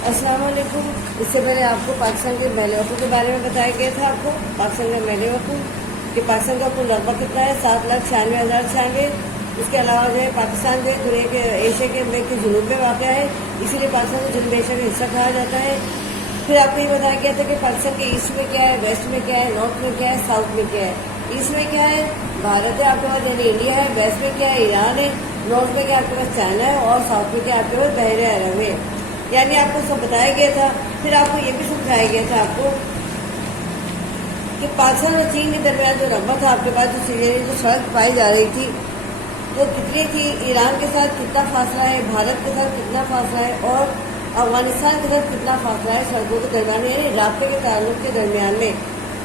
अस्सलाम वालेकुम। इससे पहले आपको पाकिस्तान के महल वकूफ़ के बारे में बताया गया था। आपको पाकिस्तान का महल वकूफ़ कि पाकिस्तान का कुल रकबा कितना है, 7,96,096। इसके अलावा जो है पाकिस्तान जो है दुनिया के एशिया के जुनूब में वाक़ है, इसीलिए पाकिस्तान को जुनूब एशिया का हिस्सा कहा जाता है। फिर आपको ये बताया गया था कि पाकिस्तान के ईस्ट में क्या है, वेस्ट में क्या है, नॉर्थ में क्या है, साउथ में क्या है। ईस्ट में क्या है, भारत है आपके पास, यानी इंडिया है। वेस्ट में क्या है, ईरान है। नॉर्थ में क्या आपके पास, चाइना है। और साउथ में क्या आपके पास, बहरे अरब है। यानी आपको सब बताया गया था। फिर आपको ये भी समझाया गया था आपको कि पाकिस्तान और चीन के दरमियान जो रकबा था आपके पास, जो सड़क पाई जा रही थी वो कितनी थी, ईरान के साथ कितना फासला है, भारत के साथ कितना फासला है और अफगानिस्तान के साथ कितना फासला है सड़कों के दरमियान, यानी रास्ते के ताल्लुक के दरमियान में।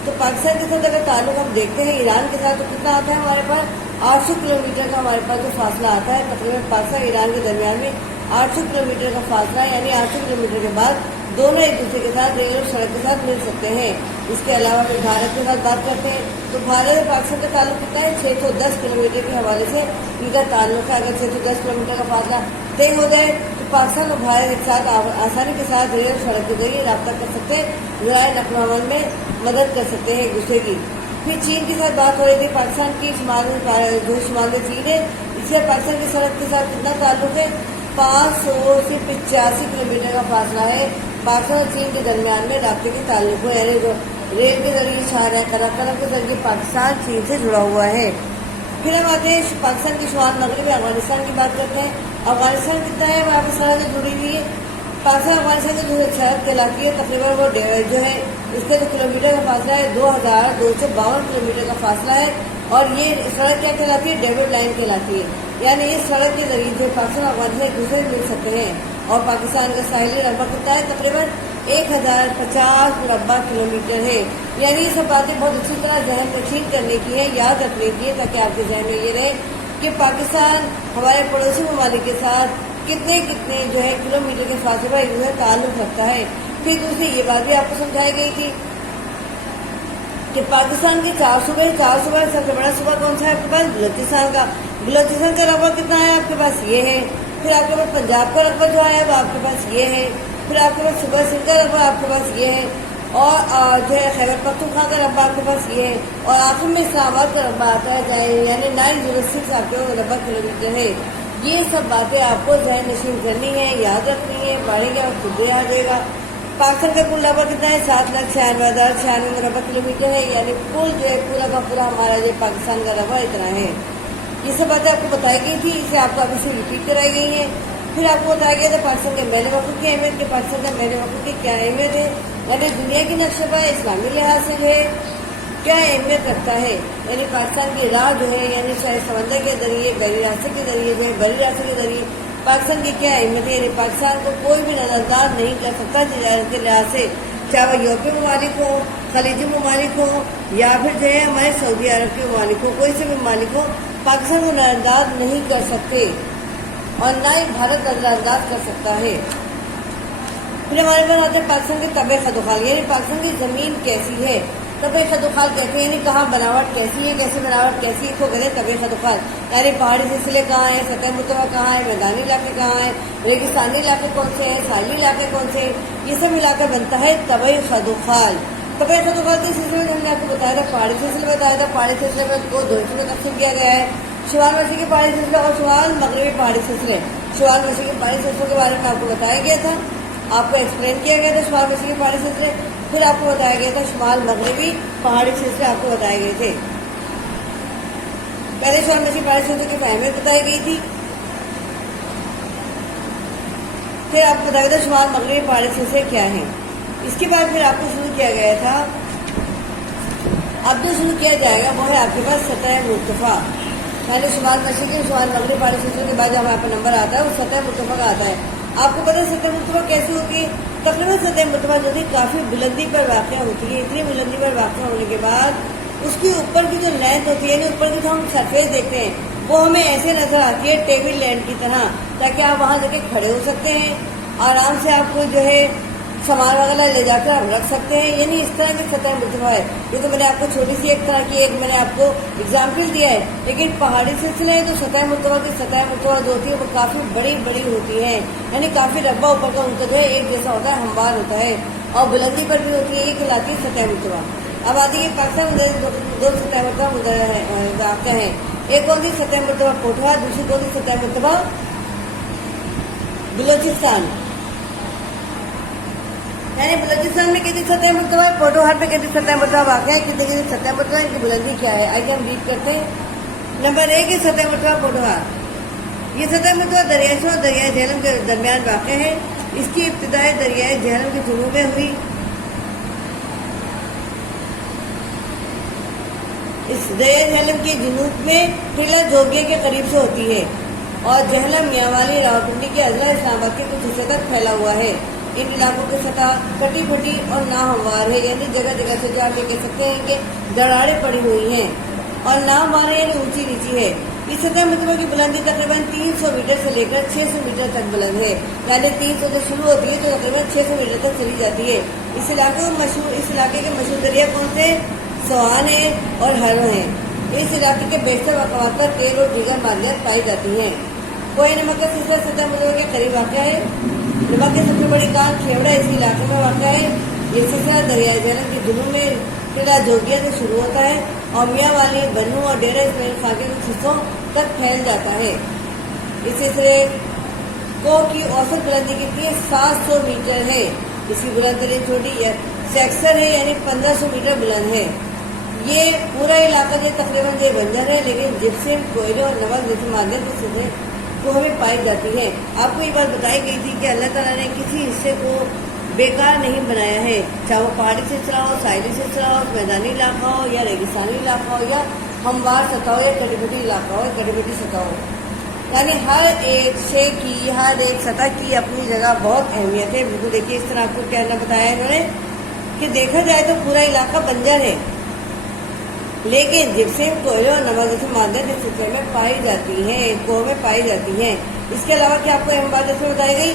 तो पाकिस्तान के साथ अगर ताल्लुक हम देखते हैं ईरान के साथ, तो कितना आता है हमारे पास, 800 किलोमीटर का हमारे पास जो फासला आता है तकरीबन पाकिस्तान ईरान के दरमियान में 800 किलोमीटर का फासला है। यानी 800 किलोमीटर के बाद दोनों एक दूसरे के साथ रेल और सड़क के साथ मिल सकते हैं। इसके अलावा फिर भारत के साथ बात करते हैं तो भारत और पाकिस्तान का ताल्लुक कितना है, 610 किलोमीटर के हवाले से इनका ताल्लुक है। अगर 610 किलोमीटर का फासला तय हो जाए तो पाकिस्तान और भारत एक साथ आसानी के साथ रेल और सड़क के जरिए रब्ता कर सकते हैं, ज़राए नक़ल अमल में मदद कर सकते हैं एक दूसरे की। फिर चीन के साथ बात हो रही थी, पाकिस्तान की जो शुमाल में चीन है, इससे पाकिस्तान की सड़क के साथ कितना ताल्लुक है, 500 से 85 किलोमीटर का फासला है पाकिस्तान और चीन के दरमियान में रास्ते के ताल्लुक हो, यानी जो रेल के जरिए शाहरा कराकरम के जरिए पाकिस्तान चीन से जुड़ा हुआ है। फिर हम आते हैं पाकिस्तान के शुमाल मगरबी अफगानिस्तान की बात करते हैं। अफगानिस्तान कितना है, वहाँ पर सरहद जुड़ी हुई है। पाकिस्तान अफगानिस्तान की जो सरहद कहलाती है तकरीबन वो जो है इसका जो किलोमीटर का फासला है 2252 किलोमीटर का फासला है। और ये सड़क क्या कहलाती है, डेविड लाइन कहलाती है। यानी इस सड़क के जरिए जो पाकिस्तान अफगानिस्तान एक दूसरे से मिल सकते हैं। और पाकिस्तान का साहिली रकबा कितना है, तकरीबन 1050 मुरब्बा किलोमीटर है। यानी ये सब बातें बहुत अच्छी तरह जहन नशीन करने की है, याद रखने की है, ताकि आपके जहन में ये रहे कि पाकिस्तान हमारे पड़ोसी ममालिक के साथ कितने कितने जो है किलोमीटर के फासले पर जो है ताल्लुक रखता है। फिर दूसरी ये बात भी आपको समझाई गई थी कि पाकिस्तान के 4 सूबे सबसे बड़ा सूबा कौन सा है आपके पास, बलूचिस्तान का। बलूचिस्तान का रकबा कितना है आपके पास, ये है। फिर आपके पास पंजाब का रकबा जो है वो आपके पास ये है। फिर आपके पास सूबा सिंध का रकबा आपके पास ये है। और जो है खैबर पख्तूनख्वा का रकबा आपके पास ये है। और आखिर में इस्लामाबाद का रकबा आता है, यानी 906 आपके रकबा किलोमीटर है। ये सब बातें आपको जहन नशीन करनी है, याद रखनी है, पढ़ेंगे और खुद भी याद रहेगा। पाकिस्तान का कुल रकबा कितना है, 7,96,096 मुरब्बा किलोमीटर है। यानी कुल जो है पूरा का पूरा हमारा जो पाकिस्तान का रकबा इतना है। ये सब बातें आपको बताई गई थी, इसे आपको अभी से रिपीट कराई गई है। फिर आपको बताया गया था पाकिस्तान के महल वकूफ़ की अहमियत, कि पाकिस्तान का महल वकूफ़ की क्या अहमियत है, यानी दुनिया की नक्शे पर इस्लामी लिहाज से जो है क्या अहमियत रखता है। यानी पाकिस्तान की राह जो है, यानी चाहे समंदर के जरिए, बहरी रास्ते के जरिए, जो है बहरी रास्ते के जरिए पाकिस्तान की क्या अहमियत है। यानी पाकिस्तान को कोई भी नजरअंदाज नहीं कर सकता तजारत के लिहाज से, चाहे वह यूरोपीय ममालिक हो, खलीजी ममालिक हो, या फिर जो है हमारे सऊदी अरब के ममालिक हो, कोई से भी ममालिक हो, पाकिस्तान को नजरअंदाज नहीं कर सकते और ना ही भारत नजरअंदाज कर सकता है। फिर हमारे पास आते हैं पाकिस्तान के तबे खदोखाल, यानी पाकिस्तान की ज़मीन कैसी है, तबे खदोखाल कहते हैं। यानी कहाँ बनावट कैसी है, कैसे बनावट कैसी है, इसको कहते हैं तबे खदोखाल। यानी पहाड़ी सिलसिले कहाँ हैं, सतह मुर्तफा कहाँ है, मैदानी इलाके कहाँ हैं, रेगिस्तानी इलाके कौन से हैं, साहिली इलाके कौन से हैं, ये सब मिलाकर बनता है तबे खदोखाल। तबे खदोखाल के सिलसिले में हमने आपको बताया था, पहाड़ी सिलसिले बताया था। पहाड़ी सिलसिले में को 2 हिस्सों में तकसीम किया गया है, शुमाल मशरक़ी के पहाड़ी सिलसिले और शुमाल मगरबी पहाड़ी सिलसिले। शुमाल मशरक़ी के पहाड़ी सिलसिलों के बारे में आपको बताया गया था, आपको एक्सप्लेन किया गया था शुमाल मशरक़ी के पहाड़ी सिलसिले। फिर आपको बताया गया था शुमाल मगरबी पहाड़ी सिलसिले आपको बताए गए थे। पहले शुमाल मशरक़ी पहाड़ी सिलसिले की अहमियत बताई गई थी, फिर आपको बताया गया था शुमाल मगरबी पहाड़ी सिलसिले क्या हैं। इसके बाद फिर आपको शुरू किया गया था, अब जो शुरू किया जाएगा वो है आपके पास सतह मुर्तफा। यानी शुमाल मशरक़ी शुमाल मगरबी पहाड़ी सिलसिले के बाद जब हमारे पास नंबर आता है वो सतह मुर्तफा का आता है। आपको पता है सतह मुर्तफा कैसी होती है, तकरीबन सतह मुर्तफा जो थी काफ़ी बुलंदी पर वाक़या होती है। इतनी बुलंदी पर वाक़या होने के बाद उसकी ऊपर की जो लेंथ होती है, यानी ऊपर की जो हम सरफेस देखते हैं वो हमें ऐसे नज़र आती है टेबल लैंड की तरह, ताकि आप वहाँ जाके खड़े हो सकते हैं, आराम से आपको जो है सामान वगैरह ले जाकर आप रख सकते हैं। यानी इस तरह की सतह मुर्तबा है। ये तो मैंने आपको छोटी सी एक तरह की एक मैंने आपको एग्जाम्पल दिया है, लेकिन पहाड़ी सिलसिले हैं तो सतह मुर्तबा जो होती है वो काफ़ी बड़ी बड़ी होती है। यानी काफ़ी रब्बा ऊपर का उनका जो है एक जैसा होता है, हमवार होता है और बुलंदी पर भी होती है। ये कहलाती है सतह मुर्तबा। अब आती है पाकिस्तान में दो सतह मुर्तबा है। एक कौन सी सतह मुर्तबा पोठवा, दूसरी कौन सी सतह मुर्तबा बलोचिस्तान। यानी बलोचिस्तान में कितनी सतह मुर्तबा है, पोठोहार में कितनी सतह मुर्तबा वाक़ है, कितनी कितनी सतह मुर्तबा, इनकी बुलंदी क्या है। आइए हम रीड करते हैं। नंबर 1 है सतह मुर्तबा पोठोहार। ये सतह मुर्तबा दरियाए और दरियाए झेलम के दरमियान वाक़ है। इसकी इब्तिदाई दरियाए झेलम के जुनूब में हुई। इस दरियाए झेलम के जुनूब में टीला जोगिया के करीब से होती है और झेलम मियांवाली रावलपिंडी के अजला इस्लामाबाद के कुछ हिस्से तक फैला हुआ है। इन इलाकों की सतह कटी फटी और नाहमवार है। यानी जगह जगह से आप ये कह सकते हैं कि दरारें पड़ी हुई हैं और नाहमवार है, यानी ऊंची नीची है। इस सतह मुर्तबा की बुलंदी तकरीबन 300 मीटर से लेकर 600 मीटर तक बुलंद है। यानी 300 से शुरू होती है तो तकरीबन 600 मीटर तक चली जाती है। इस इलाके के मशहूर दरिया कौन से? सवान है और हर है। इस इलाके के बेशतर मकामात पर तेल और दीगर मादनियात पाई जाती हैं। कोई नमक का सिलसिला सतह मुर्तबा के करीब वाक़ है। नमक की सबसे बड़ी कान खेवड़ा इस इलाके में वाक़ है। ये सिलसिला दरियाए झेलम के जुनूब में टीला जोगिया से शुरू होता है और मियांवाली, बन्नू और डेरा इस्माइल खान के कुछ हिस्सों तक फैल जाता है। इस सिलसिले को की औसत बुलंदी कितनी है? 700 मीटर है। इसकी बुलंद तरीन छोटी सेक्शन है, यानी 1500 मीटर बुलंद है। ये पूरा इलाका जो तकरीबन ये बंजर है, लेकिन जिप्सम, कोयले और नमक जैसे मादनियात के सिलसिले को हमें पाई जाती है। आपको ये बात बताई गई थी कि अल्लाह ताला ने किसी हिस्से को बेकार नहीं बनाया है, चाहे वो पहाड़ी सिलसिला हो, साहिली सिलसिला हो, मैदानी इलाका हो या रेगिस्तानी इलाका हो या हमवार सतह हो या कटिबटी इलाका हो, कटिबटी सतह हो। यानी हर एक शे की, हर एक सतह की अपनी जगह बहुत अहमियत है। बिल्कुल देखिए इस तरह आपको क्या बताया इन्होंने कि देखा जाए तो पूरा इलाका बंजर है, लेकिन जिप्सम, कोयले और नमक जैसे मादनियात इस सिलसिले में पाई जाती हैं, कोह में पाई जाती हैं। इसके अलावा क्या आपको अहम बात जैसे बताई गई,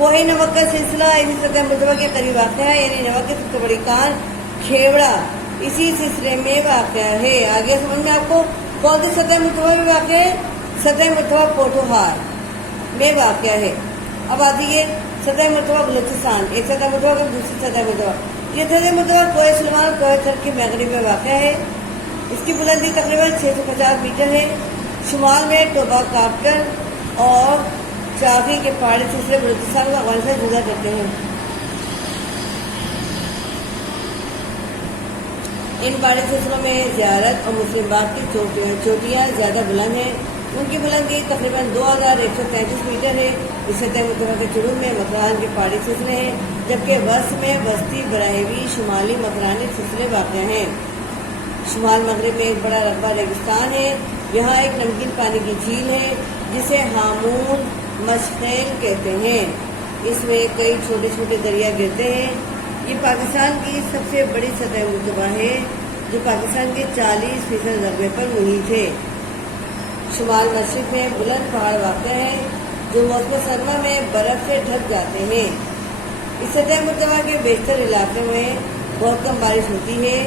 कोहे नमक का सिलसिला इसी सतह मुर्तबा के करीब वाक़ है। यानी नमक की सबसे बड़ी कान खेवड़ा इसी सिलसिले में वाक़ है। आगे समझ में आपको कौन सी सतह मुर्तबा में वाक़ है? सतह मुर्तबा पोठोहार में वाक़ है। अब आती है सतह मुर्तबा बलूचिस्तान। एक सतह मुर्तबा का दूसरी सतह मुर्तबा। ये सतह मुर्तबा कोहे सुलेमान कोहे थर के मगरिब में वाक़ है। इसकी बुलंदी तकरीबन 650 मीटर है। शुमाल में टोबा काप्टर और चाकी के पहाड़ी सिलसिले बलूचिस्तान को अफगानिस्तान से जुदा करते हैं। इन पहाड़ी सिलसिलों में ज़ियारत और मुस्लिम बाग की चोटियाँ ज़्यादा बुलंद हैं। उनकी बुलंदी तकरीबन 2133 मीटर है। इस सतह मुर्तबा के जुनूब में मकरान के पहाड़ी सिलसिले हैं, जबकि वस्त में बस्ती, बराहवी, शुमाली मकरानी सिलसिले वाक़ हैं। शुमाल मगरिब में एक बड़ा रकबा रेगिस्तान है। यहाँ एक नमकीन पानी की झील है जिसे हामून मशखेल कहते हैं। इसमें कई छोटे छोटे दरिया गिरते हैं। ये पाकिस्तान की सबसे बड़ी सतह मुर्तबा है जो पाकिस्तान के 40% रकबे पर मुहित है। शुमाल मशरिक में बुलंद पहाड़ वाक़ हैं जो मौसम सरमा में बर्फ़ से ढक जाते हैं। इस सतह मुर्तबा के बेशतर इलाके में बहुत कम बारिश होती है।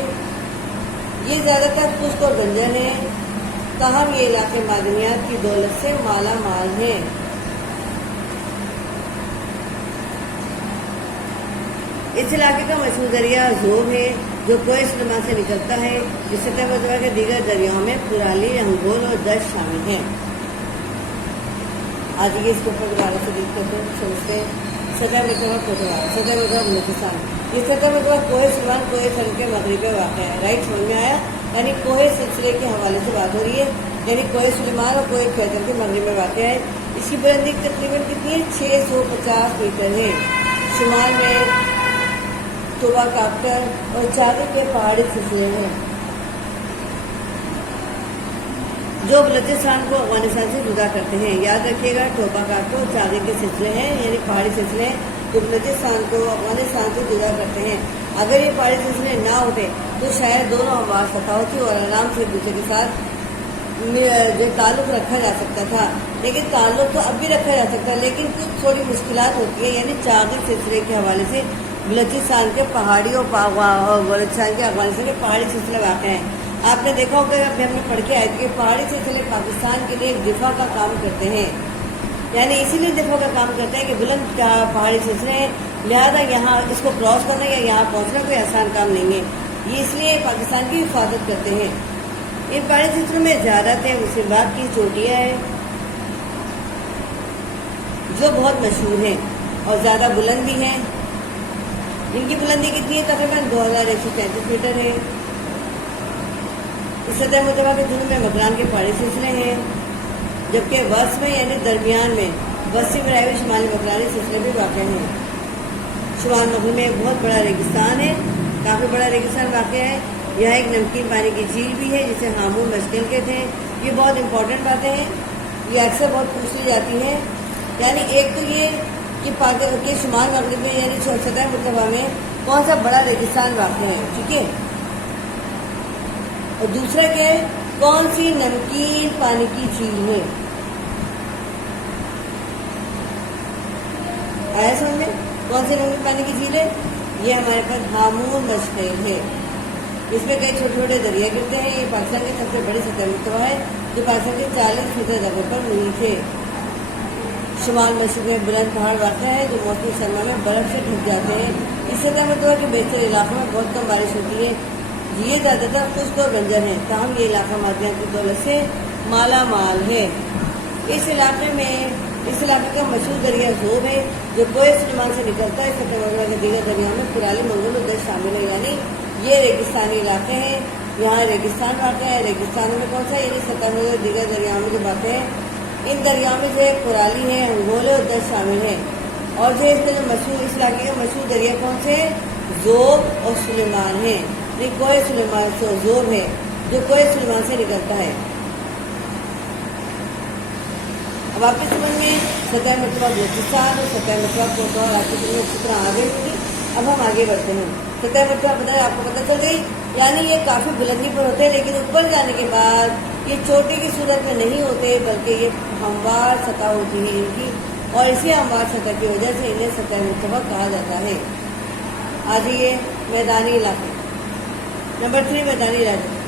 ये ज़्यादातर खुश्क और बंजर हैं, ताहम ये इलाके मादनियात की दौलत से माला माल हैं। इस इलाके का मशहूर दरिया जोब है जो कोहे सुलेमान से निकलता है। इस सतह मुर्तबा के दीगर दरियाओं में कुराली, अंगोल और दश शामिल हैं। आज ये इसके ऊपर दोबारा से समझते हैं। सतह मुर्तबा पोठोहार, सतह मुर्तबा बलूचिस्तान। ये सतह मुर्तबा कोहे सुलेमान कोहे थर के मगरिब में वाक़ है। राइट, समझ में आया? यानी कोहे सिलसिले के हवाले से बात हो रही है। यानी कोहे सुलेमान और कोहे थर के मगरिब में वाक़ है। इसकी बुलंदी तकरीबन कितनी है? 650 मीटर है। शुमाल में टोबा काप्टर और चाकी के पहाड़ी सिलसिले हैं जो बलूचिस्तान को अफगानिस्तान से जुदा करते हैं। याद रखिएगा, टोबा काप्टर और चाकी के सिलसिले हैं, यानी पहाड़ी सिलसिले जो बलूचिस्तान को अफगानिस्तान से जुदा करते हैं। अगर ये पहाड़ी सिलसिले ना होते तो शायद दोनों हमार सतह होती और आराम से एक दूसरे के साथ जो ताल्लुक़ रखा जा सकता था। लेकिन ताल्लुक़ तो अब भी रखा जा सकता है, लेकिन कुछ थोड़ी मुश्किलात होती है। यानी चाकी सिलसिले के हवाले से بلوچستان کے پہاڑی اور بلوچستان کے افغانستان کے پہاڑی سلسلے واقع ہیں. آپ نے دیکھا ہوگا ابھی ہم نے پڑھ کے آئے تھے کہ پہاڑی سلسلے پاکستان کے لیے ایک دفاع کا کام کرتے ہیں. یعنی اسی لیے دفاع کا کام کرتے ہیں کہ بلند پہاڑی سلسلے ہیں، لہٰذا یہاں اس کو کراس کرنا یا یہاں پہنچنا کوئی آسان کام نہیں ہے. یہ اس لیے پاکستان کی حفاظت کرتے ہیں. ان پہاڑی سلسلوں میں زیادت ہے، مصربات کی چوٹیاں ہیں جو بہت مشہور ہیں اور زیادہ بلند بھی ہیں. ان کی بلندی کتنی ہے؟ تقریباً 2133 میٹر ہے. اس سطح مرتبہ کے جنوب میں مکران کے پہاڑی سلسلے ہیں، جبکہ وسط میں یعنی درمیان میں وسطی مراوی شمالی مکرانی سلسلے بھی واقع ہیں. شمال مغرب میں ایک بہت بڑا ریگستان ہے، کافی بڑا ریگستان واقع ہے. یہاں ایک نمکین پانی کی جھیل بھی ہے جسے ہامون مشکل کہتے ہیں. یہ بہت امپورٹنٹ باتیں ہیں، یہ اکثر بہت پوچھ لی جاتی ہیں. یعنی ایک تو یہ کہ شمال مغرب میں یعنی سطح مرتبہ میں کون سا بڑا ریگستان واقع ہے، ٹھیک ہے. اور دوسرا کہ کون سی نمکین پانی کی جھیل ہے. آیا سمجھ میں؟ کون سی نمکین پانی کی جھیل ہے؟ یہ ہمارے پاس ہامون مشکل ہے. اس میں کئی چھوٹے چھوٹے دریا گرتے ہیں. یہ پاکستان کی سب سے بڑی سطح مرتبہ ہے جو پاکستان کے 40% جگہوں پر محیط ہے. شمال مشرق میں بلند پہاڑ واقع ہے جو موسمی سرما میں برف سے ڈھک جاتے ہیں. اس سطح مرتبہ کے بیشتر علاقوں میں بہت کم بارش ہوتی ہے. یہ زیادہ تر خشک اور بنجر ہیں، تاہم یہ علاقہ معدنیات کی دولت سے مالا مال ہے. اس علاقے کا مشہور دریا زوب ہے جو کوہ سلیمان سے نکلتا ہے. سطح مرتبہ کے دیگر دریاؤں میں کرالی منگول اور دشت شامل ہے. یعنی یہ ریگستانی علاقے ہیں، یہاں ریگستان واقع ہے. ریگستانوں میں کون سا؟ یعنی سطح مرتبہ دیگر دریاؤں میں جو واقع ہے، ان دریاؤں میں جو ہے کرالی ہے، انگول اور دشت شامل ہے. اور جو اس علاقے کے مشہور دریا کون سے ہیں؟ زوب اور سلیمان ہیں. یہ کوہ سلیمان سے زوب ہے جو کوہ سلیمان سے نکلتا ہے. اب آپ کی سمجھ میں سطح مرتبہ بلوچستان اور سطح مرتبہ کوٹا اور آپ کی سمجھ میں اچھی طرح آ گئی ہوگی. اب ہم آگے بڑھتے ہیں. سطح مرتبہ آپ کو پتہ چل گئی، یعنی یہ کافی بلندی پر ہوتے ہیں، لیکن اوپر جانے کے بعد یہ چوٹی کی صورت میں نہیں ہوتے بلکہ یہ ہموار سطح ہوتی ہے ان کی، اور اسی ہموار سطح کی وجہ سے انہیں سطح مرتبہ کہا جاتا ہے. آ جائیے میدانی علاقے. نمبر 3 میدانی علاقے.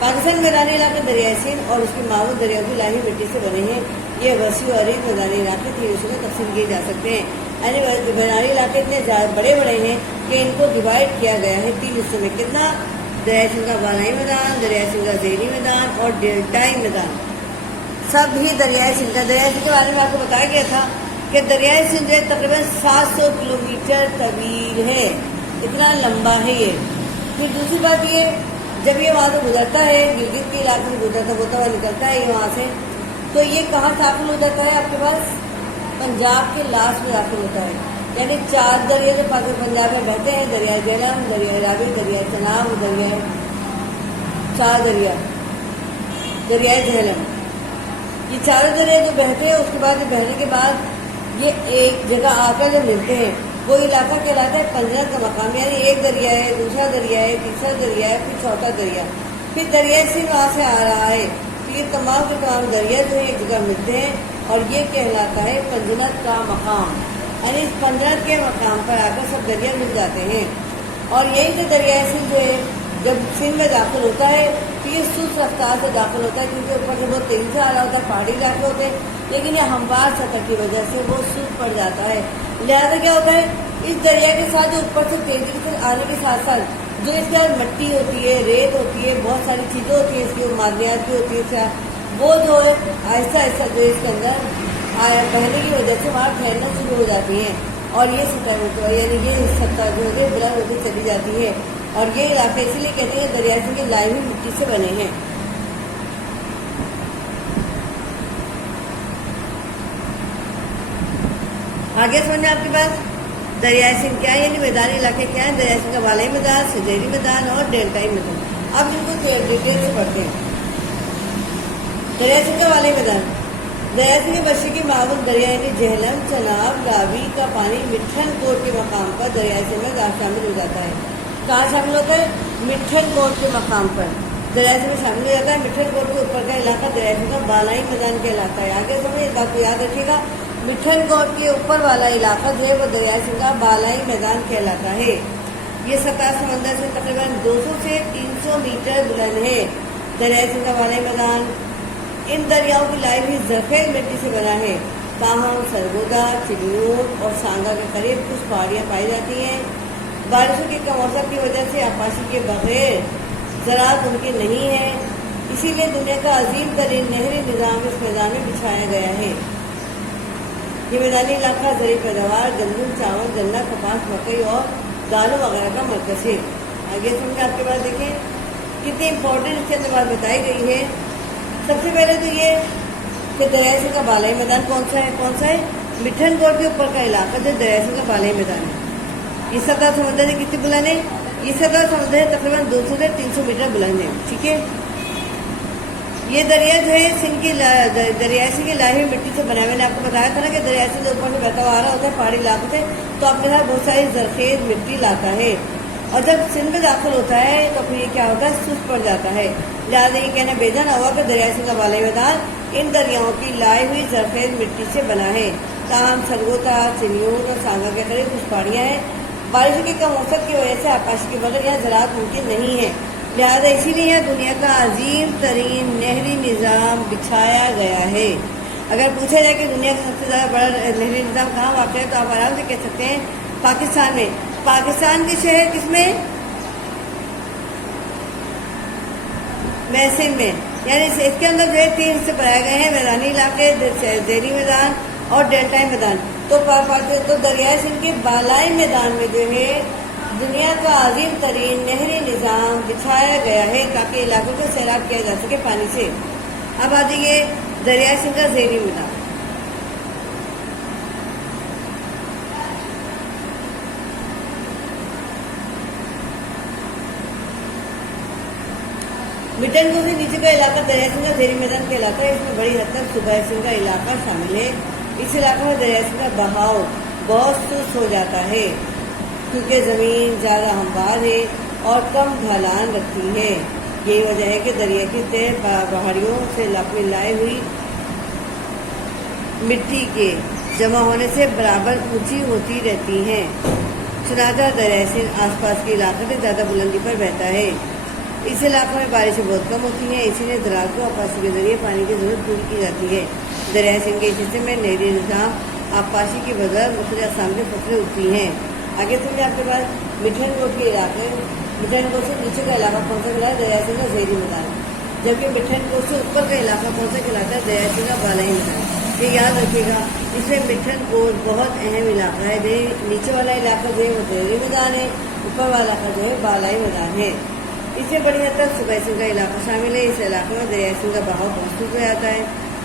پاکستان میدانی علاقے دریائے سندھ اور اس کی معاون دریاؤں کی لاہی مٹی سے بنے ہیں. یہ وسیع و عریض میدانی علاقے 3 حصوں میں تقسیم کیے جا سکتے ہیں. یعنی میدانی علاقے اتنے بڑے بڑے ہیں کہ ان کو ڈیوائڈ کیا گیا ہے 3 حصوں میں. کتنا؟ دریائے سندھ کا بالائی میدان، دریائے سندھ کا ذیلی میدان اور ڈیلٹائی میدان. سب ہی دریائے سندھ کے بارے میں آپ کو بتایا گیا تھا کہ دریائے سندھ تقریباً 700 کلومیٹر طویل ہے. اتنا لمبا ہے یہ. پھر دوسری بات یہ، جب یہ وہاں سے گزرتا ہے، گلگت کے علاقے سے گزرتا ہوتا ہوا نکلتا ہے وہاں سے، تو یہ کہاں داخل ہو جاتا ہے؟ آپ کے پاس پنجاب کے لاسٹ میں داخل ہوتا ہے. یعنی 4 دریا جو پنجاب میں بہتے ہیں، دریائے جہلم، دریائے راوی، دریائے چناب اور دریائے جہلم. یہ چاروں دریا جو بہتے ہیں، اس کے بعد بہنے کے بعد یہ ایک جگہ آ کر جو ملتے ہیں، وہ علاقہ کہلاتا ہے پنجرت کا مقام. یعنی ایک دریا ہے، دوسرا دریا ہے، تیسرا دریا ہے، پھر چوتھا دریا، پھر دریائے سندھ وہاں سے آ رہا ہے. یہ تمام کے تمام دریا جو ہے ایک جگہ ملتے ہیں اور یہ کہلاتا ہے پنجرت کا مقام. یعنی اس پنجرت کے مقام پر آ کر سب دریا مل جاتے ہیں. اور یہی سے دریائے سندھ جو ہے جب سندھ میں داخل ہوتا ہے تو یہ سست رفتار سے داخل ہوتا ہے، کیونکہ اوپر سے بہت تیزی سے آ رہا ہوتا ہے، پہاڑی علاقے ہوتے ہیں، لیکن یہ ہموار سطح کی وجہ سے وہ سست پڑ جاتا ہے. لہٰذا کیا ہوتا ہے، اس دریا کے ساتھ جو اوپر سے تیزی سے آنے کے ساتھ ساتھ جو اس کے اندر مٹی ہوتی ہے، ریت ہوتی ہے، بہت ساری چیزیں ہوتی ہیں، اس کی معدنیات بھی ہوتی ہے، وہ جو ہے آہستہ آہستہ جو اس کے اندر بہنے کی وجہ سے وہاں ٹھہرنا شروع ہو جاتی ہیں. اور یہ سطح ہوتا ہے، یعنی یہ سطح جو ہے بلند ہوتی چلی جاتی ہے. اور یہ علاقے اسی لیے کہتے ہیں دریائے سندھ کی لائی ہوئی مٹی سے بنے ہیں. آگے سمجھنا آپ کے پاس دریائے سندھ کیا ہے، یعنی میدانی علاقے کیا ہیں. دریائے سندھ کا بالائی میدان، سجیری میدان اور ڈیلٹائی میدان. اب ان کو ڈیٹیل سے پڑھتے ہیں. دریائے سندھ کا بالائی میدان. دریائے سندھ کے مشرقی معاون دریا یعنی جہلم، چناب، راوی کا پانی مٹھن کوٹ کے مقام پر دریائے سندھ میں شامل ہو جاتا ہے. کہاں شامل ہوتا ہے؟ مٹھن کوٹ کے مقام پر. दरियाई सिंध में शामिल हो जाता है। मिठन कोट के ऊपर का इलाका दरियाई सिंध का बालाई मैदान कहलाता है। आगे समझे, इस बात को याद रखिएगा, मिठन कोट के ऊपर वाला इलाका जो है वो दरियाई सिंध का बालाई मैदान कहलाता है। ये सतह समंदर से तकरीबन 200 से 300 मीटर बुलंद है। दरियाई सिंध का बालाई मैदान इन दरियाओं की लाई हुई जरखेज मिट्टी से बना है। ताहम सरगोदा, चिलियों और सांगा के करीब कुछ पहाड़ियाँ पाई जाती हैं। बारिशों के कम औसत की वजह से आपाशी के बगैर ज़राअत मुमकिन नहीं है, इसीलिए दुनिया का अजीम तरीन नहरी निज़ाम इस मैदान में बिछाया गया है। ये मैदानी इलाका ज़रूरी पैदावार गंदम, चावल, गन्ना, कपास, मकई और दालों वगैरह का मरकज़ है। आगे समझे आपके पास देखें कितनी इंपॉर्टेंट इसके अंदर बात बताई गई है। सबसे पहले तो ये कि दरियाई सिंध का बालाई मैदान कौन सा है? मिठन कोट के ऊपर का इलाका जो दरियाई सिंध का बालाई मैदान है। ये सतह समंदर से कितनी बुलंद है? ये सतह समंदर तकरीबन 200 से 300 मीटर बुलंद है। ठीक है, ये दरिया जो है सिंध की दरियाई सिंध की लाई हुई मिट्टी से बना है। मैंने आपको बताया था ना कि दरियाई सिंध ऊपर से बहता हुआ आ रहा होता है पहाड़ी इलाकों से, तो अपने साथ बहुत सारी जरखेज मिट्टी लाता है और जब सिंध में दाखिल होता है तो फिर ये क्या होता है, सुस्त पड़ जाता है। लिहाजा ये कहना बेजा ना हुआ कि दरियाई सिंध का बालाई मैदान इन दरियाओं की लाई हुई जरखेज मिट्टी से बना है। ताहम सरगोदा, चिलियों और सांगा के करीब कुछ पहाड़ियाँ हैं। बारिश की कम औसत की वजह से आकाशी के बगैर यहाँ ज़राअत मुमकिन नहीं है, लिहाजा इसीलिए यहाँ दुनिया का अजीम तरीन नहरी निज़ाम बिछाया गया है। अगर पूछा जाए कि दुनिया का सबसे ज़्यादा बड़ा नहरी निज़ाम कहाँ वाक़ है, तो आप आराम से कह सकते हैं पाकिस्तान में। पाकिस्तान के शहर किसमें? मैसिम में। यानी इसके अंदर जो है 3 हिस्से बनाए गए हैं, मैदानी इलाके, ज़ेरी मैदान और डेल्टाई मैदान। तो दरियाई सिंध के बालाई मैदान में जो है दुनिया का अजीम तरीन नहरी निज़ाम बिछाया गया है ताकि इलाकों को सैराब किया जा सके पानी से। अब आ जाइए दरियाई सिंध का ज़ेरी मैदान। मिठन कोट से नीचे का इलाका दरियाई सिंध का ज़ेरी मैदान कहलाता है। इसमें बड़ी हद तक सूबा सिंध का इलाका शामिल है। इस इलाके में दरियाई सिंध का बहाव बहुत सुस्त हो जाता है क्योंकि ज़मीन ज़्यादा हमवार है और कम ढलान रखती है। यही वजह है कि दरिया की तह पहाड़ियों से लाए हुई मिट्टी के जमा होने से बराबर ऊंची होती रहती हैं। चुनाचा दरियाई सिंध आसपास के इलाके से ज़्यादा बुलंदी पर बहता है। इस इलाके में बारिशें बहुत कम होती हैं, इसीलिए ज़राअत को आपाशी के जरिए पानी की ज़रूरत पूरी की जाती है। दरियाई सिंध के इस हिस्से में नहरी निज़ाम आपाशी की बजाय मुख्तलिफ अक़साम की फसलें उगती हैं। आगे समझे आपके पास मिठन कोट के इलाके, मिठन कोट से नीचे का इलाका कौन सा कहलाता है? दरियाई सिंध का ज़ेरी मैदान। जबकि मिठन कोट से ऊपर का इलाका कौन सा कहलाता है? दरियाई सिंध का बालाई मैदान। ये याद रखिएगा, इसमें मिठन कोट बहुत अहम इलाका है। नीचे वाला इलाका जो है वो ज़ेरी मैदान है, ऊपर वाला इलाका जो है बालाई मैदान है। इससे बड़ी हद तक सूबा सिंध का इलाका शामिल है। इस इलाके में दरियाई सिंध का बहाव बहुत हो जाता है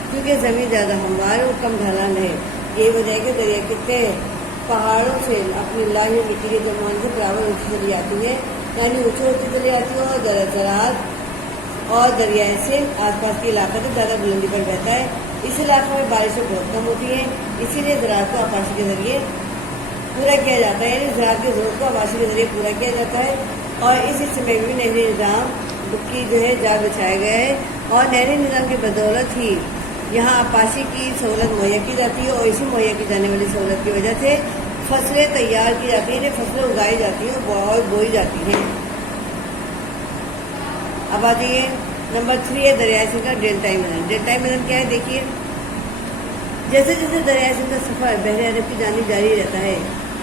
क्योंकि ज़मीन ज़्यादा हमवार और कम ढलान है। यही वजह है कि दरिया के तह पहाड़ों से अपनी लाई हुई मिट्टी के जमा होने से बराबर ऊँची चली जाती है, यानी ऊँची होती चली जाती है और ज़राअत और दरियाई सिंध आसपास के इलाके से ज़्यादा बुलंदी पर बहता है। इस इलाके में बारिशें बहुत कम होती हैं, इसीलिए ज़राअत को आपाशी के ज़रिए पूरा किया जाता है। यानी ज़राअत की ज़रूरत को आपाशी के ज़रिए पूरा किया जाता है और इस हिस्से में भी नहरी निज़ाम की जो है जाल बिछाया गया है और नहरी निज़ाम की बदौलत ही यहाँ आपाशी की सहूलत मुहैया की जाती है और इसी मुहैया की जाने वाली सहूलत की वजह से फसलें तैयार की जाती हैं, फसलें उगाई जाती हैं और बोई जाती हैं। अब आ जाइए नंबर 3 है दरियाई सिंध का डेल्टाई मैदान। डेल्टाई मैदान क्या है? देखिए, जैसे जैसे दरियाई सिंध का सफ़र बहरे अरब की जानिब जारी रहता है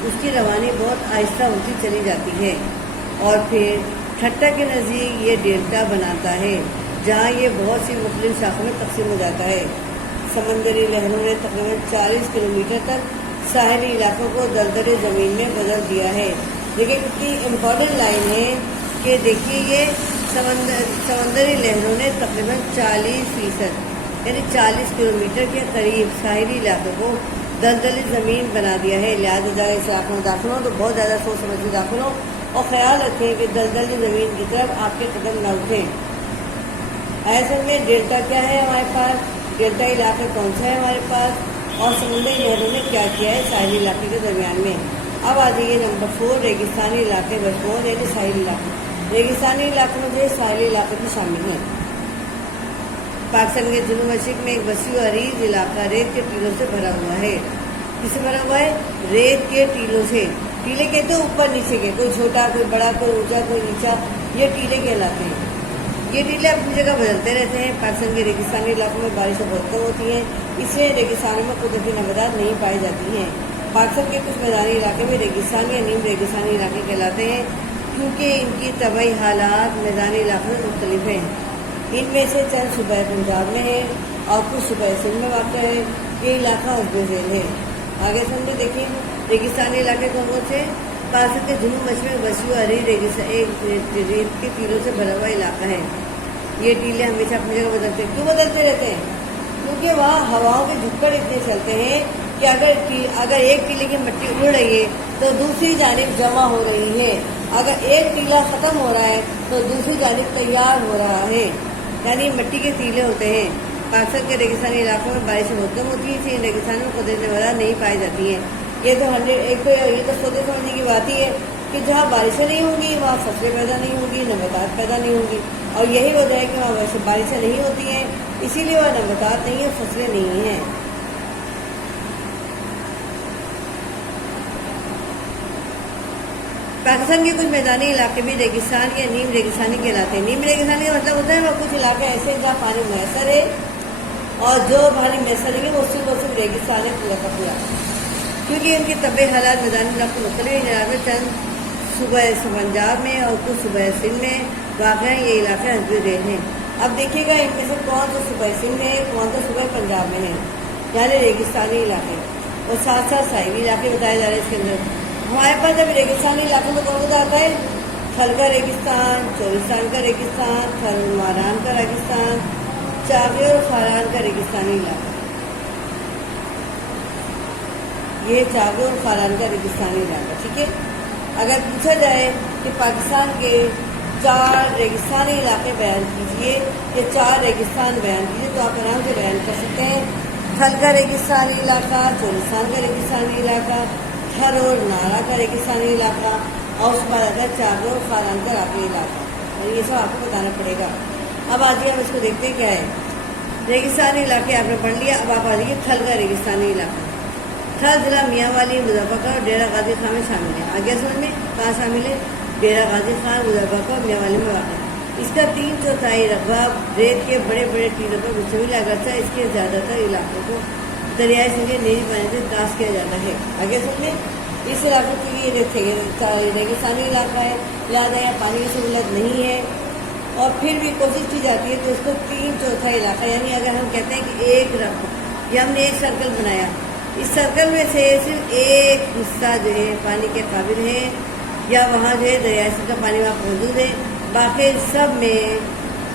उसकी रवानी बहुत आहिस्ता होती चली जाती है और फिर ठट्टा के नज़दीक ये डेल्टा बनाता है जहाँ ये बहुत सी मुख्तलिफ शाखों में तकसीम हो जाता है। समंदरी लहरों ने तकरीबन 40 किलोमीटर तक साहली इलाकों को दलदल ज़मीन में बदल दिया है। देखिए कितनी इम्पोर्टेंट लाइन है कि देखिए ये समंदरी लहरों ने तकरीबन 40% यानी 40 किलोमीटर के करीब साहली इलाकों को दलदली ज़मीन बना दिया है। लिहाजा ज़रा इस इलाके में दाखिल हो तो बहुत ज़्यादा सोच समझ के दाखिल हो और ख़्याल रखें कि दलदली ज़मीन की तरफ आपके कदम न उठें। ऐसे में डेल्टा क्या है हमारे पास, डेल्टा इलाके कौन सा है हमारे पास और समुद्री लहरों ने क्या किया है साहिली इलाके के दरमियान में। अब आ जाइए नंबर 4 रेगिस्तानी इलाके बरफोर यानी साहिली इलाके। रेगिस्तानी इलाकों में जो है साहिली इलाके भी शामिल हैं। पाकिस्तान के जुनूब मशरिक में एक वसी और अरीज इलाका रेत के टीलों से भरा हुआ है। किससे भरा हुआ है? रेत के टीलों से। टीले कहते हैं ऊपर नीचे के, कोई छोटा कोई बड़ा कोई ऊंचा कोई नीचा, ये टीले कहलाते हैं। ये टीले अपनी जगह बदलते रहते हैं। पाकिस्तान के रेगिस्तानी इलाकों में बारिशें बहुत कम होती हैं, इसलिए रेगिस्तानों में कुदरती नबातात नहीं पाई जाती हैं। पाकिस्तान के कुछ मैदानी इलाके में रेगिस्तानी या नीम रेगिस्तानी इलाके कहलाते हैं, क्योंकि इनकी तबाही हालात मैदानी इलाकों में मुख्तलिफ हैं। इनमें से चंद सूबा पंजाब में है और कुछ सूबा सिंध में वाक़ है। ये इलाका हस्ब-ए-ज़ैल है। आगे समझे, देखिए रेगिस्तानी इलाके कौन कौन से? पाकिस्तान के जुनूब मशरिक में वसी और अरीज रेत के टीलों से भरा हुआ इलाका है। ये टीले हमेशा अपनी जगह बदलते हैं। क्यों बदलते रहते हैं? क्योंकि वहाँ हवाओं के झुक्कड़ इतने चलते हैं कि अगर एक टीले की मिट्टी उड़ रही है तो दूसरी जानिब जमा हो रही है, अगर एक टीला ख़त्म हो रहा है तो दूसरी जानिब तैयार हो रहा है, यानी मिट्टी के टीले होते हैं। पाकिस्तान के रेगिस्तानी इलाकों में बारिशें बहुत कम होती हैं, इसलिए रेगिस्तान में कुदरती नबातात नहीं पाई जाती हैं। ये तो सोचे समझने की बात ही है कि जहाँ बारिशें नहीं होंगी वहाँ फसलें पैदा नहीं होंगी, नबातात पैदा नहीं होंगी, और यही वजह है कि वहाँ वैसे बारिशें नहीं होती हैं, इसीलिए वहाँ नबातात नहीं है, फसलें नहीं हैं। पाकिस्तान के कुछ मैदानी इलाके भी रेगिस्तान या नीम रेगिस्तानी कहलाते हैं। नीम रेगिस्तानी का मतलब होता है वह कुछ इलाके ऐसे हैं जहाँ पानी मैसर है, और जो पानी मैसर है वो सिर्फ रेगिस्तान है पूरा का पूरा, क्योंकि उनके तबीयत हालात मैदानी इलाकों में मुख्तलिफ हैं। चंद सूबा पंजाब में और कुछ सूबा सिंध में वाक़ ये इलाके हस्ब-ए-ज़ैल हैं। अब देखिएगा इनमें से कौन सा सूबा सिंध में है, कौन सा सूबा पंजाब में है, यानी रेगिस्तानी इलाके, और साथ साथ साहिली इलाके बताए जा रहे हैं इसके अंदर। हमारे पास अभी रेगिस्तानी इलाकों में कौन सा आता है? थल का रेगिस्तान, चोलिस्तान का रेगिस्तान, थल मारान का रेगिस्तान, चागे और खारान का रेगिस्तानी इलाका। ये चागे और खारान का रेगिस्तानी इलाका, ठीक है। अगर पूछा जाए कि पाकिस्तान के 4 रेगिस्तानी इलाके बयान कीजिए या 4 रेगिस्तान बयान कीजिए, तो आप आराम से बयान कर सकते हैं। थल का रेगिस्तानी इलाका, चोलिस्तान का रेगिस्तानी इलाका, थर और नारा का रेगिस्तानी इलाका, और उसके बाद आता है चागे और खारान का राकी इलाका, और ये सब आपको बताना पड़ेगा। अब आइए हम इसको देखते हैं क्या है। रेगिस्तानी इलाके आपने पढ़ लिया। अब आप आ जाइए थल का रेगिस्तानी इलाका। थल जिला मियांवाली, मुज़फ़्फ़रगढ़ और डेरा गाजी खान में शामिल है। आगे समझ में कहाँ शामिल है? डेरा गाजी खान, मुज़फ़्फ़रगढ़ और मियांवाली में वाक़ है। इसका 3/4 रकबा रेत के बड़े बड़े टीलों पर मुश्तमिल है, अगरचे इसके ज़्यादातर इलाकों को दरियाई से नीली पानी से क्रॉस किया जाता है। आगे समझे, इस इलाके के लिए रेगिस्तानी इलाका है, लिहाजा यहाँ पानी की सहूलत नहीं है, और फिर भी कोशिश की जाती है तो उसको 3/4 इलाका, यानी अगर हम कहते हैं कि एक रकबा, या हमने एक सर्कल बनाया, इस सर्कल में से सिर्फ एक हिस्सा जो है पानी के काबिल है, या वहाँ जो है दरियाई का पानी वहाँ मौजूद है, बाकी सब में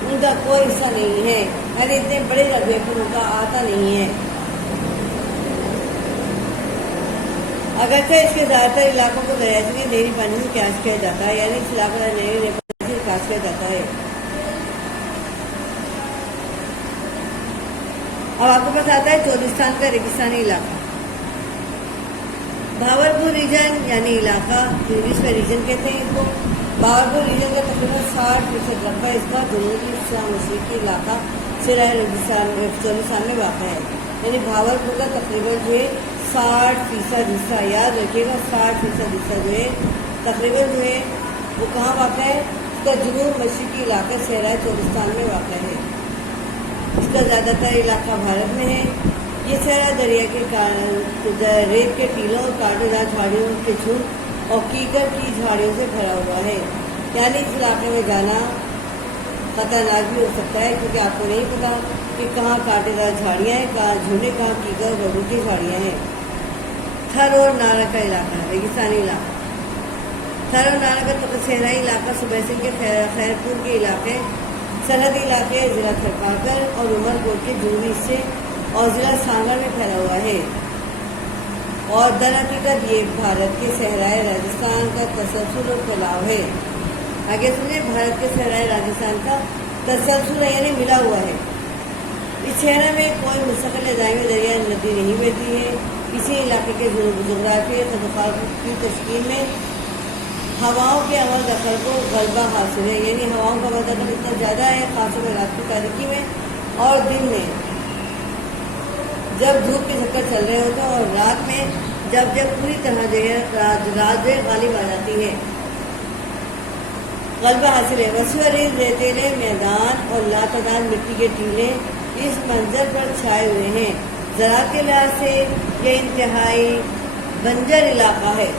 उनका कोई हिस्सा नहीं है, यानी इतने बड़े रकबे पर उनका आता नहीं है। अगरचे इसके ज़्यादातर इलाकों को दरियाई से नहरी पानी से क्रॉस किया जाता है, यानी इस इलाके का नहरी पानी से क्रॉस किया जाता है। अब आपके पास आता है चोलिस्तान का रेगिस्तानी इलाका। भावलपुर रीजन यानी इलाका, इंग्लिश में रीजन कहते हैं इसको। भावलपुर रीजन का तकरीबन 60% रकबा इसका जनूबी मशरक़ी इलाका सिराय रेगिस्तान चोलिस्तान में वाक़ है, यानी भावलपुर का तकरीबन जो है 60% हिस्सा, याद रखिएगा 60% हिस्सा जो है तकरीबन जो है वो कहाँ वाक़ है? इसका जुनूब मशरक़ी इलाका सिराय चोलिस्तान में वाक़ है। इसका ज़्यादातर इलाका भारत में है। ये सहरा दरिया के रेत के टीलों और कांटेदार झाड़ियों के झुंड और कीकर की झाड़ियों से भरा हुआ है, यानी इस इलाके में जाना खतरनाक भी हो सकता है, क्योंकि आपको नहीं पता कि कहाँ कांटेदार झाड़ियाँ हैं, कहाँ झुंडे, कहाँ कीकर बबू की झाड़ियाँ हैं। थर और नारा का इलाका, रेगिस्तानी इलाका। थर और नारा का तो सहराई इलाका सूबे सिंध के खैरपुर के इलाके, सरहदी इलाके ज़िला थरपाकर और उमरकोट के जनूबी हिस्से और ज़िला सांगड़ में फैला हुआ है, और दरहकीकत ये भारत के सहराए राजस्थान का तसलसल और फैलाव है। आगे सुनिए, भारत के सहराए राजस्थान का तसलसल यानी मिला हुआ है। इस शहर में कोई मुस्तकिल दायमी दरिया नदी नहीं बहती है। इसी इलाके के जोग्राफियाई तफ़ावत की तश्कील में हवाओं के अमल दखल को गलबा हासिल है, यानी हवाओं का अमल दखल इतना ज़्यादा है खासतौर में रात की तारीकी में और दिन में जब धूप के चक्कर चल रहे होते हैं, और रात में जब पूरी तरह जो है रात जो है गालिब आ जाती है। गलबा हासिल है। वसीअरीज़ रेतीले मैदान और लातादाद मिट्टी के टीले इस मंजर पर छाए हुए हैं। ज़राअत के लिहाज से ये इंतहाई बंजर इलाका है।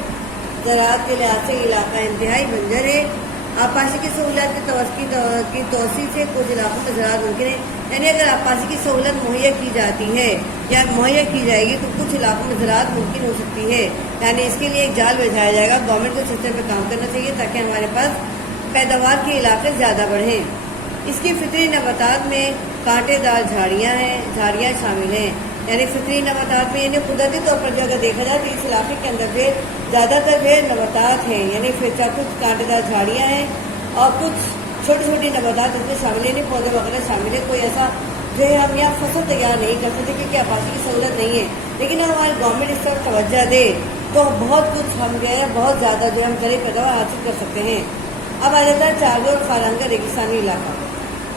ज़राअत के लिहाज से इलाका इंतहाई बंजर है। आपाशी की सहूलियत की तोसी से कुछ इलाकों में ज़राअत मुमकिन है, यानी अगर आपाशी की सहूलत मुहैया की जाती है या मुहैया की जाएगी तो कुछ इलाकों में ज़राअत मुमकिन हो सकती है। यानी इसके लिए एक जाल बिछाया जाएगा। गवर्नमेंट को सिस्टम पर काम करना चाहिए ताकि हमारे पास पैदावार के इलाके ज़्यादा बढ़ें। इसकी फितरी नबातात में कांटेदार झाड़ियाँ शामिल हैं। यानी फितरी नबातात में यानी कुदरती तौर पर जो अगर देखा जाए तो इस इलाके के अंदर जो ज़्यादातर जो नबातात हैं, यानी फिर कुछ कांटेदार झाड़ियाँ हैं और कुछ छोटी छोटी नबातात इसमें शामिल है, पौधे वगैरह शामिल है। कोई ऐसा जो है हम यहाँ फसल तैयार नहीं कर सकते क्योंकि आबादी की सहूलत नहीं है, लेकिन अगर हमारी गवर्नमेंट इस तरफ तवज्जो दे तो बहुत कुछ हम जो है बहुत ज़्यादा जो हम जरिए पैदावार हासिल कर सकते हैं। अब आ जाता है चारगो और खारान का रेगिस्तानी इलाका।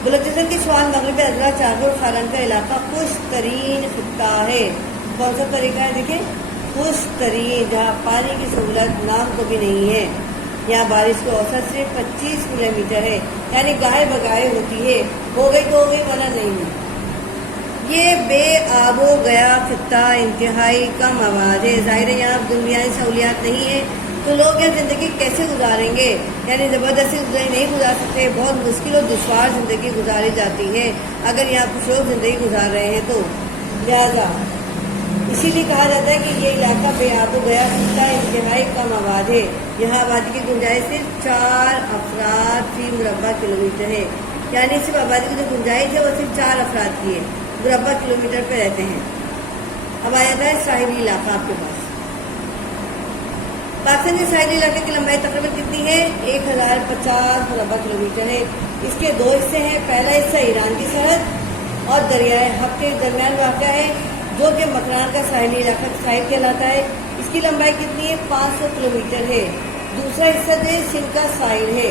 बलूचिस्तान के शुमाल मगरबी अजला चारगो और खारान का इलाका खुश तरीन खित्ता है। कौन सा तरीका है देखें, खुश तरीन, जहाँ पानी की सहूलत नाम को भी नहीं है। यहाँ बारिश की औसत सिर्फ 25 मिलीमीटर है, यानी गाय बगाए होती है, हो गई तो हो गई वरना नहीं है। ये बेआबो गया खित्ता इंतहाई कम आबाद है। ज़ाहिर है यहाँ दुनियावी सहूलियात नहीं है तो लोग यहाँ ज़िंदगी कैसे गुजारेंगे, यानी ज़बरदस्ती ज़िंदगी नहीं गुजार सकते। बहुत मुश्किल और दुश्वार ज़िंदगी गुजारी जाती है अगर यहाँ कुछ लोग ज़िंदगी गुजार रहे हैं तो। लिहाजा इसीलिए कहा जाता है कि ये इलाका बेआबो गया खित्ता इंतहाई कम आबाद है। यहाँ आबादी की गुंजाइश सिर्फ 4 अफराद फी मुरबा किलोमीटर है, यानी सिर्फ आबादी की जो गुंजाइश है वो सिर्फ 4 अफराद की है, मुरबा किलोमीटर पे रहते हैं। अब आ जाता है साहिली इलाका आपके पास। पाकिस्तान के साहिली इलाके की लंबाई तकरीबन कितनी है, 1050 मुरबा किलोमीटर है। इसके 2 हिस्से हैं। पहला हिस्सा ईरान की सरहद और दरियाए हब के दरमियान वाक़ा है, जो कि मकरान का साहिली इलाका साहिल कहलाता है। इसकी लंबाई कितनी है, 500 किलोमीटर है। दूसरा हिस्सा जो है सिंध का साहिल है।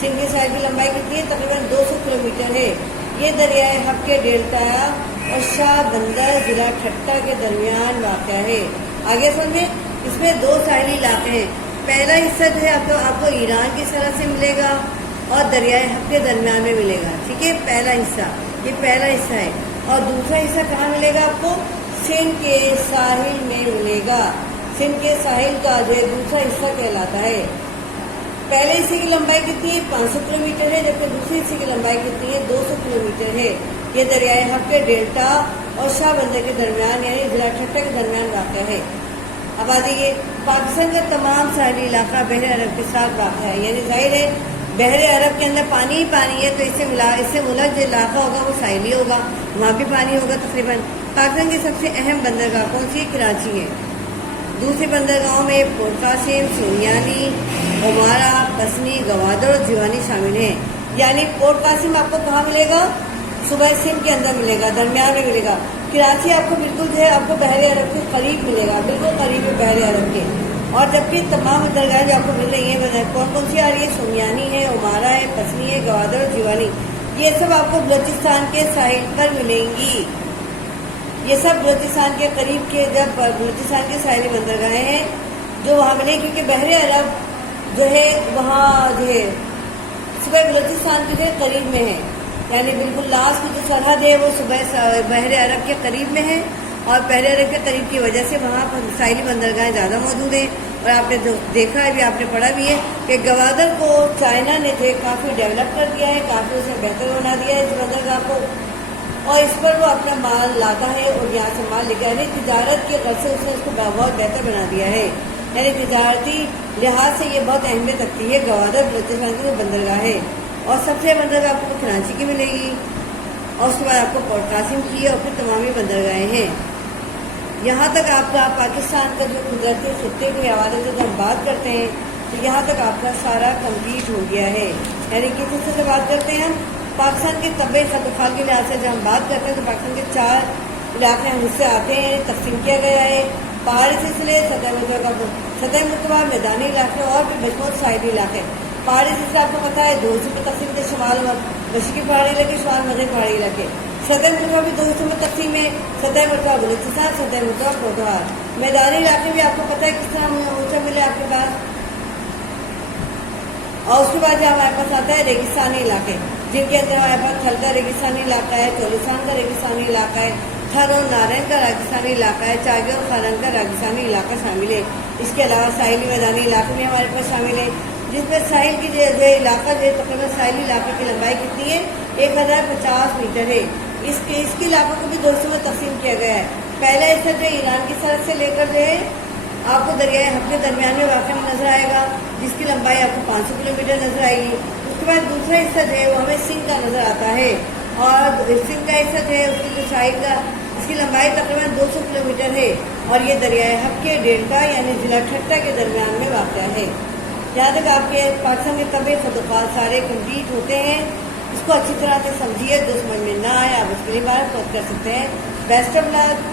सिंध के साहिल की लंबाई कितनी है, तकरीबन 200 किलोमीटर है। ये दरियाए हब के डेल्टा और शाह बंदर जिला ठट्टा के दरमियान वाक़ा है। आगे समझे, इसमें 2 साहिली इलाके हैं। पहला हिस्सा जो है आपको ईरान की सरहद से मिलेगा और दरियाए हब के दरमियान में मिलेगा, ठीक है, पहला हिस्सा, ये पहला हिस्सा है। और दूसरा हिस्सा कहाँ मिलेगा आपको, सिंध के साहिल में मिलेगा। सिंध के साहिल का जो है दूसरा हिस्सा कहलाता है। पहले हिस्से की लंबाई कितनी है, 500 किलोमीटर है, जबकि दूसरे हिस्से की लंबाई कितनी है, 200 किलोमीटर है। ये दरियाए हब के डेल्टा और शाह बंदर के दरमियान यानी जिला ठट्टा के दरमियान वाक़ है। अब आ जाइए, पाकिस्तान का तमाम साहिली इलाका बहरे अरब के साथ वाक़ है, यानी जाहिर है बहरे अरब के अंदर पानी ही पानी है, तो इससे मुलक जो इलाका होगा वो साहिली होगा, वहाँ भी पानी होगा तकरीबन। पाकिस्तान की सबसे अहम बंदरगाह कौन सी है, कराची है। दूसरे बंदरगाहों में पोर्ट कासिम, सुनियानी, ओमारा, पसनी, गवादर और जीवानी शामिल हैं। यानी पोर्ट कासिम आपको कहाँ मिलेगा, सुबह सिंध के अंदर मिलेगा, दरमियान में मिलेगा। कराची आपको बिल्कुल जो है आपको बहरे अरब के करीब मिलेगा, बिल्कुल करीब है बहरे अरब के। और जबकि तमाम बंदरगाहें जो आपको मिल रही हैं कौन कौन सी आ रही है, सुनियानी है, ओमारा है, पसनी है, गवादर और जीवानी, ये सब आपको बलूचिस्तान के साहिल पर मिलेंगी। ये सब बलूचिस्तान के करीब के जब बलूचिस्तान के साहिली बंदरगाहें हैं जो वहाँ मिलेंगी, क्योंकि बहरे अरब जो है वहाँ जो है सुबह बलूचिस्तान के जो करीब में है, यानी बिल्कुल लास्ट की जो सरहद है वो सुबह बहरे अरब के करीब में है। और बहरे अरब के करीब की वजह से वहाँ पर साहिली बंदरगाहें ज़्यादा मौजूद हैं। और आपने जो देखा है भी, आपने पढ़ा भी है कि गवादर को चाइना ने जो काफ़ी डेवलप कर दिया है, काफ़ी उसे बेहतर बना दिया है इस बंदरगाह को, और इस पर वो अपना माल लाता है और यहाँ से माल लेकर, यानी तिजारत के गर्ज से उसने इसको बहुत बेहतर बना दिया है। यानी तिजारती लिहाज से ये बहुत अहमियत रखती है गवादर बलूचिस्तान की जो बंदरगाह है। और सबसे बंदरगाह आपको कराची की मिलेगी, और उसके बाद आपको पोर्ट कासिम की, और फिर तमामी बंदरगाहें हैं। यहाँ तक आपका पाकिस्तान का जो कुदरती खित्ते के हवाले से जब हम बात करते हैं तो यहाँ तक आपका सारा कंप्लीट हो गया है। यानी किस हिस्से से बात करते हैं हम, पाकिस्तान के तबे खतफाल के लिहाज से जब हम बात करते हैं तो पाकिस्तान के 4 इलाके हिस्से आते हैं, तकसीम किया गया है। پہاڑی سلسلے سطح مرتبہ میدانی علاقے اور بھی بہت ساحلی علاقے. پہاڑی سلسلہ آپ کو پتا ہے دو حصوں میں تقسیم ہے، شمال مشرقی پہاڑی علاقے، شمال مغربی پہاڑی علاقے. سطح مرتبہ بھی دو حصوں میں تقسیم ہے، سطح مرتبہ بلوچستان، سطح مرتبہ کوٹوہار. میدانی علاقے بھی آپ کو پتا ہے کس طرح اونچا ملے آپ کے پاس. اور اس کے بعد جو ہمارے پاس آتا ہے ریگستانی علاقے، جن کے اندر ہمارے پاس تھل کا ریگستانی علاقہ ہے، چولستان کا ریگستانی علاقہ ہے، تھر اور نارائن کا ریگستانی علاقہ ہے، چاگے اور خارن کا ریگستانی علاقہ شامل ہے. اس کے علاوہ ساحلی میدانی علاقے بھی ہمارے پاس شامل ہے، جس میں ساحل کی جو علاقہ جو تقریباً ساحلی علاقے کی لمبائی کتنی ہے 1050 میٹر ہے. اس کے علاقوں کو بھی دو حصوں میں تقسیم کیا گیا ہے. پہلا حصہ جو ایران کی سرحد سے لے کر جو ہے آپ کو دریائے حق کے درمیان میں واقع نظر آئے گا، جس کی لمبائی آپ کو 500 کلومیٹر نظر آئے گی. اس کے بعد دوسرا حصہ جو ہے وہ ہمیں سندھ کا نظر آتا ہے، اور سندھ کا حصہ جو ہے اس کی جو ساحل کا اس کی لمبائی تقریباً 200 کلومیٹر ہے، اور یہ دریائے حق کے ڈیلٹا یعنی ضلع ٹھٹہ کے درمیان میں واقع ہے. جہاں تک آپ کے پاکستان کے طبی خطوط سارے کمپلیٹ ہوتے ہیں. اس کو اچھی طرح سے سمجھیے، جو سمجھ میں نہ آئے آپ اس کے لیے بات کر سکتے ہیں. Best of look.